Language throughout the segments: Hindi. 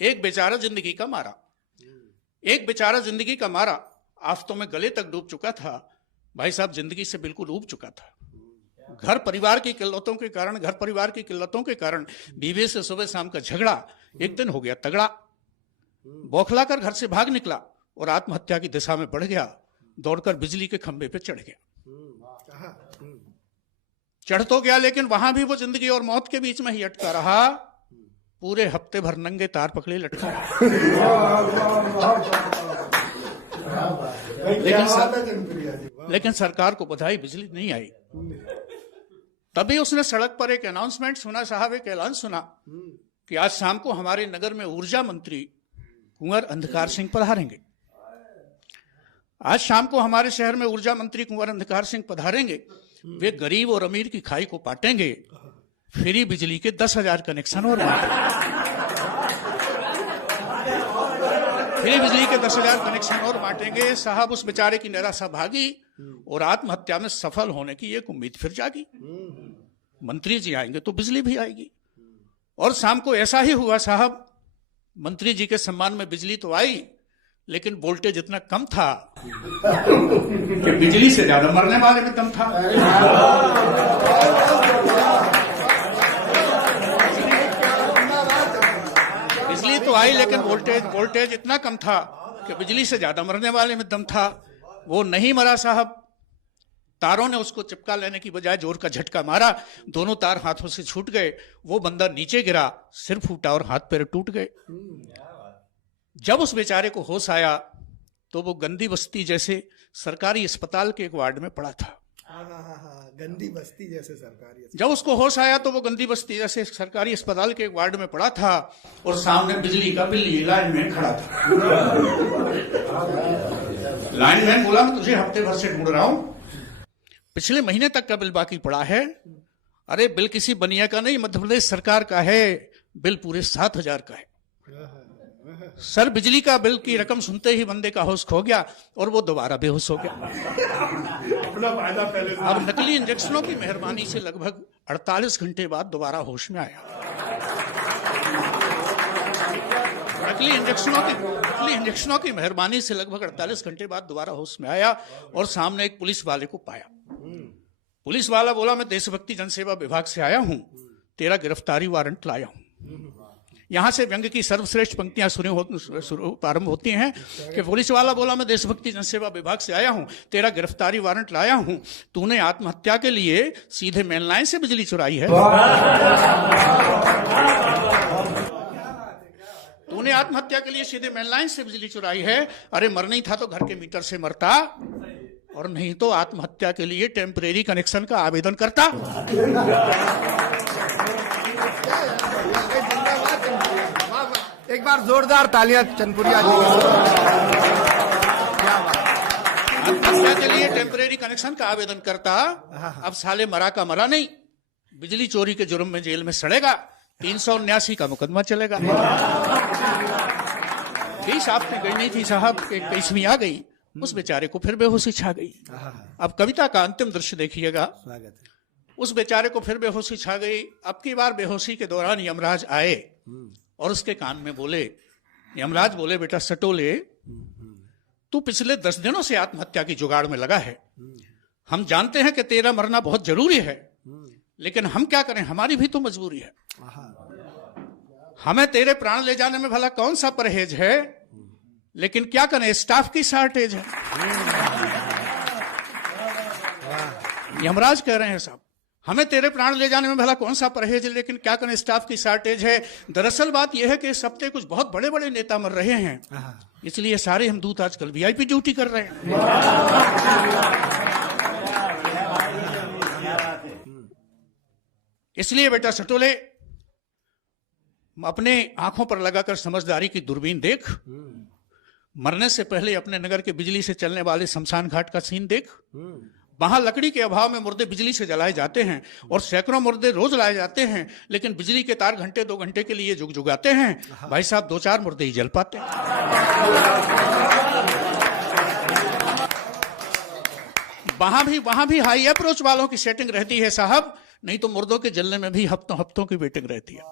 एक बेचारा जिंदगी का मारा, एक बेचारा जिंदगी का मारा, आफतों में गले तक डूब चुका था। भाई साहब जिंदगी से बिल्कुल ऊब चुका था। घर परिवार की किल्लतों के कारण, घर परिवार की किल्लतों के कारण बीवी से सुबह शाम का झगड़ा एक दिन हो गया तगड़ा। बौखला कर घर से भाग निकला और आत्महत्या की दिशा में बढ़ गया। दौड़कर बिजली के खंभे पे चढ़ गया। चढ़ तो गया लेकिन वहां भी वो जिंदगी और मौत के बीच में ही अटका रहा। पूरे हफ्ते भर नंगे तार पकड़े लटका रहा। लेकिन सरकार को बधाई, बिजली नहीं आई। तभी उसने सड़क पर एक अनाउंसमेंट सुना साहब, एक ऐलान सुना कि आज शाम को हमारे नगर में ऊर्जा मंत्री कुंवर अंधकार सिंह पधारेंगे। आज शाम को हमारे शहर में ऊर्जा मंत्री कुंवर अंधकार सिंह पधारेंगे। वे गरीब और अमीर की खाई को पाटेंगे। फ्री बिजली के 10,000 कनेक्शन और फ्री बिजली के 10,000 कनेक्शन और बांटेंगे। साहब उस बेचारे की निराशा भागी और आत्महत्या में सफल होने की एक उम्मीद फिर जागी। मंत्री जी आएंगे तो बिजली भी आएगी। और शाम को ऐसा ही हुआ साहब। मंत्री जी के सम्मान में बिजली तो आई, लेकिन वोल्टेज इतना कम था कि बिजली से ज्यादा मरने वाले में दम था। बिजली तो आई लेकिन वोल्टेज इतना कम था कि बिजली से ज्यादा मरने वाले में दम था। वो नहीं मरा साहब। तारों ने उसको चिपका लेने की बजाय जोर का झटका मारा। दोनों तार हाथों से छूट गए। वो बंदा नीचे गिरा, सिर फूटा और हाथ पैर टूट गए। जब उस बेचारे को होश आया तो वो गंदी बस्ती जैसे सरकारी अस्पताल के एक वार्ड में पड़ा था। गंदी बस्ती जैसे सरकारी। जब उसको होश आया तो वो गंदी बस्ती जैसे सरकारी अस्पताल के एक वार्ड में पड़ा था और सामने बिजली का बिल लिए लाइनमैन खड़ा था। लाइनमैन बोला मैं तुझे हफ्ते भर से ढूंढ रहा हूं, पिछले महीने तक का बिल बाकी पड़ा है। अरे बिल किसी बनिया का नहीं, मध्य प्रदेश सरकार का है। बिल पूरे 7,000 का है। सर बिजली का बिल की रकम सुनते ही बंदे का होश खो गया और वो दोबारा बेहोश हो गया। अब नकली इंजेक्शनों की मेहरबानी से लगभग 48 घंटे बाद दोबारा होश में आया। नकली इंजेक्शनों की मेहरबानी से लगभग 48 घंटे बाद दोबारा होश में आया और सामने एक पुलिस वाले को पाया। पुलिस वाला बोला मैं देशभक्ति जनसेवा विभाग से आया हूं, तेरा गिरफ्तारी वारंट लाया हूं। यहां से व्यंग्य की सर्वश्रेष्ठ पंक्तियां प्रारंभ होती हैं कि पुलिस वाला बोला मैं देशभक्ति जनसेवा विभाग से आया हूं, तेरा गिरफ्तारी वारंट लाया हूं। तूने आत्महत्या के लिए सीधे मेन लाइन से बिजली चुराई है। तूने आत्महत्या के लिए सीधे मेन लाइन से बिजली चुराई है। अरे मरना ही था तो घर के मीटर से मरता, और नहीं तो आत्महत्या के लिए टेम्परेरी कनेक्शन का आवेदन करता। एक बार जोरदार तालियां चनपुरिया जी। आत्महत्या के लिए टेम्परेरी कनेक्शन का आवेदन करता। अब साले मरा का मरा नहीं, बिजली चोरी के जुर्म में जेल में सड़ेगा। 379 का मुकदमा चलेगा। केस आपने गई नहीं थी साहब, 21वीं आ गई। उस बेचारे को फिर बेहोशी छा गई। अब कविता का अंतिम दृश्य देखिएगा। उस बेचारे को फिर बेहोशी छा गई। अब की बार बेहोशी के दौरान यमराज आए और उसके कान में बोले, यमराज बोले बेटा सटोले, तू पिछले 10 दिनों से आत्महत्या की जुगाड़ में लगा है। हम जानते हैं कि तेरा मरना बहुत जरूरी है, लेकिन हम क्या करें, हमारी भी तो मजबूरी है। हमें तेरे प्राण ले जाने में भला कौन सा परहेज है, लेकिन क्या करें, स्टाफ की शॉर्टेज है। यमराज कह रहे हैं साहब, हमें तेरे प्राण ले जाने में भला कौन सा परहेज है, लेकिन क्या करें, स्टाफ की शॉर्टेज है। दरअसल बात यह है कि इस हफ्ते कुछ बहुत बड़े बड़े नेता मर रहे हैं, इसलिए सारे हम दूत आजकल वीआईपी ड्यूटी कर रहे हैं। इसलिए बेटा सटोले, अपने आंखों पर लगाकर समझदारी की दूरबीन देख। मरने से पहले अपने नगर के बिजली से चलने वाले शमशान घाट का सीन देख। वहां लकड़ी के अभाव में मुर्दे बिजली से जलाए जाते हैं और सैकड़ों मुर्दे रोज लाए जाते हैं, लेकिन बिजली के तार घंटे 2 घंटे के लिए जुगजुगाते हैं। भाई साहब 2-4 मुर्दे ही जल पाते हैं। वहां भी हाई अप्रोच वालों की सेटिंग रहती है साहब, नहीं तो मुर्दों के जलने में भी हफ्तों की वेटिंग रहती है।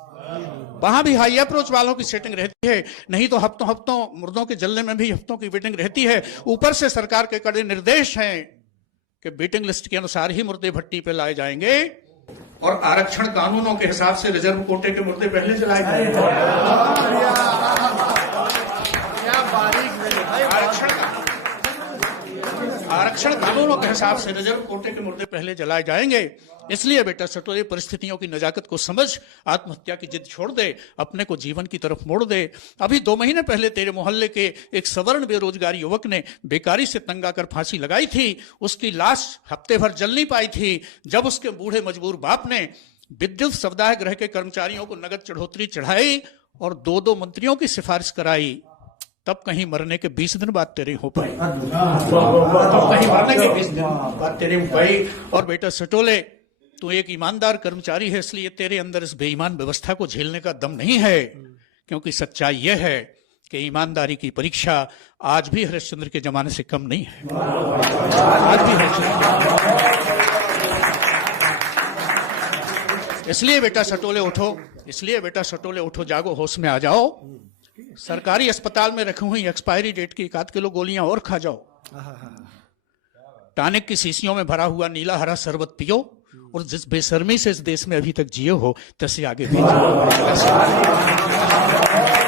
वहां भी हाई अप्रोच वालों की सेटिंग रहती है, नहीं तो हफ्तों हफ्तों मुर्दों के जलने में भी हफ्तों की वेटिंग रहती है। ऊपर से सरकार के कड़े निर्देश हैं कि वेटिंग लिस्ट के अनुसार ही मुर्दे भट्टी पे लाए जाएंगे और आरक्षण कानूनों के हिसाब से रिजर्व कोटे के मुर्दे पहले जलाए जाएंगे। आरक्षण कानूनों के हिसाब से रिजर्व कोटे के मुर्दे पहले जलाए जाएंगे। इसलिए बेटा सटोले, परिस्थितियों की नजाकत को समझ, आत्महत्या की जिद छोड़ दे, अपने को जीवन की तरफ मोड़ दे। अभी 2 महीने पहले तेरे मोहल्ले के एक सवर्ण बेरोजगार युवक ने बेकारी से तंग आकर फांसी लगाई थी। उसकी लाश हफ्ते भर जल नहीं पाई थी। जब उसके बूढ़े मजबूर बाप ने विद्युत सवदाह गृह के कर्मचारियों को नगद चढ़ोतरी चढ़ाई और 2-2 मंत्रियों की सिफारिश कराई, तब कहीं मरने के 20 दिन बाद तेरी हो पाई। तब कहीं मरने के 20 दिन बाद तेरी हो पाई। और बेटा सटोले, तू एक ईमानदार कर्मचारी है, इसलिए तेरे अंदर इस बेईमान व्यवस्था को झेलने का दम नहीं है। क्योंकि सच्चाई यह है कि ईमानदारी की परीक्षा आज भी हरिश्चंद्र के जमाने से कम नहीं है। आज भी हरिश्चंद्र। इसलिए बेटा सटोले उठो, इसलिए बेटा सटोले उठो, जागो, होश में आ जाओ। सरकारी अस्पताल में रखी हुई एक्सपायरी डेट की 1 किलो गोलियां और खा जाओ। टॉनिक की शीशियों में भरा हुआ नीला हरा शरबत पियो और जिस बेशर्मी से इस देश में अभी तक जिए हो, तसे आगे भी